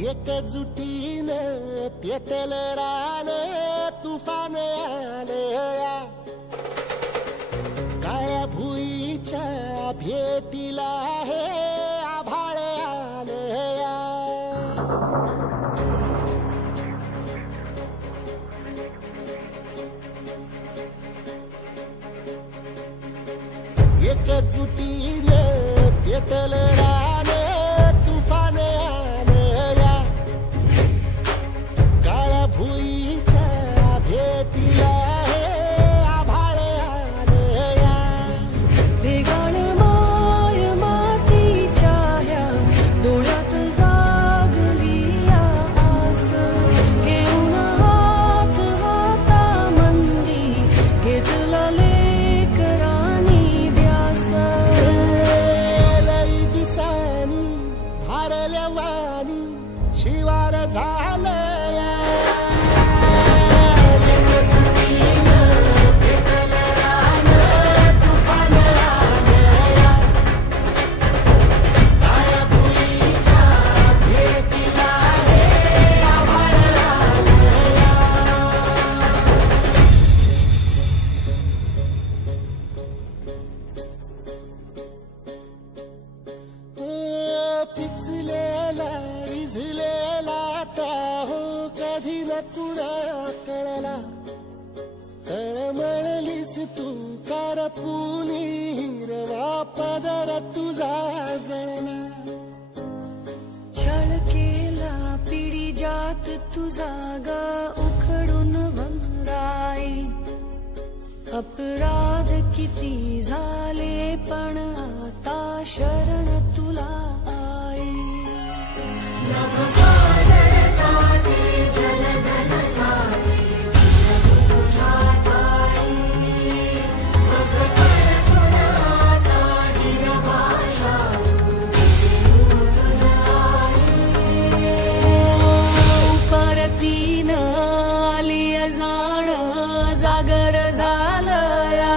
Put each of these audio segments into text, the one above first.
एकजुटीने पेटल रान तुफान आलया काळ्या भुईच्या भेटीला हे आभाळ आलया एकजुटीने पेटल रान तुफान आलया काळ्या भुईच्या भेटीला हे आभाळ आलया भेगाळ माय मातीच्या ह्या डोळ्यात जागली आस घेऊन हात हातामंदी घेतला लेकरांनी ध्यास लई दिसानी भारल्या वाणी शिवार झालया एकजुटीने पेटल रान तुफान आलया काळ्या भुईच्या भेटीला हे आभाळ आलया पिचलेला इझलेला टाहो कधी न कुणा कळला तळमळलीस तू करपुनी हिरवा पदर तुझा जळला छळ केला पिढी जात तुझा ग उखडून वनराई अपराध किती झाले पण आता शरण तुला आई परतीन आली जाण जागर झालया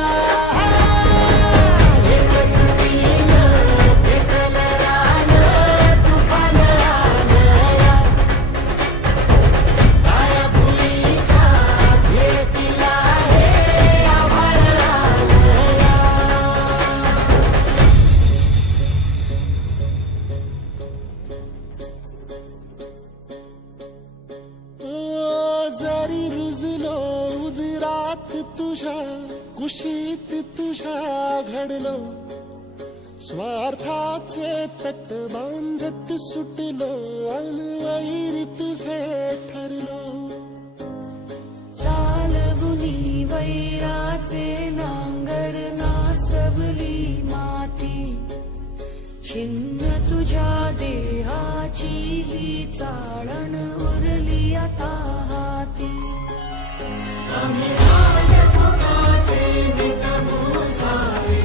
एकजुटीने पेटल रान तुफान आलया काळ्या भुईच्या भेटीला हे आभाळ आलया जरी रुजलो उदरात तुझ्या कुशीत तुझ्या घडलो स्वार्थाचे तट बांधत सुटलो अनवैरी तुझे ठरलो चालवुनी वैराचे नांगर नासवली माती छिन्न तुझ्या देहाची ही चाळण उरली आता हाती आम्ही राज फुकाचे निघू सारे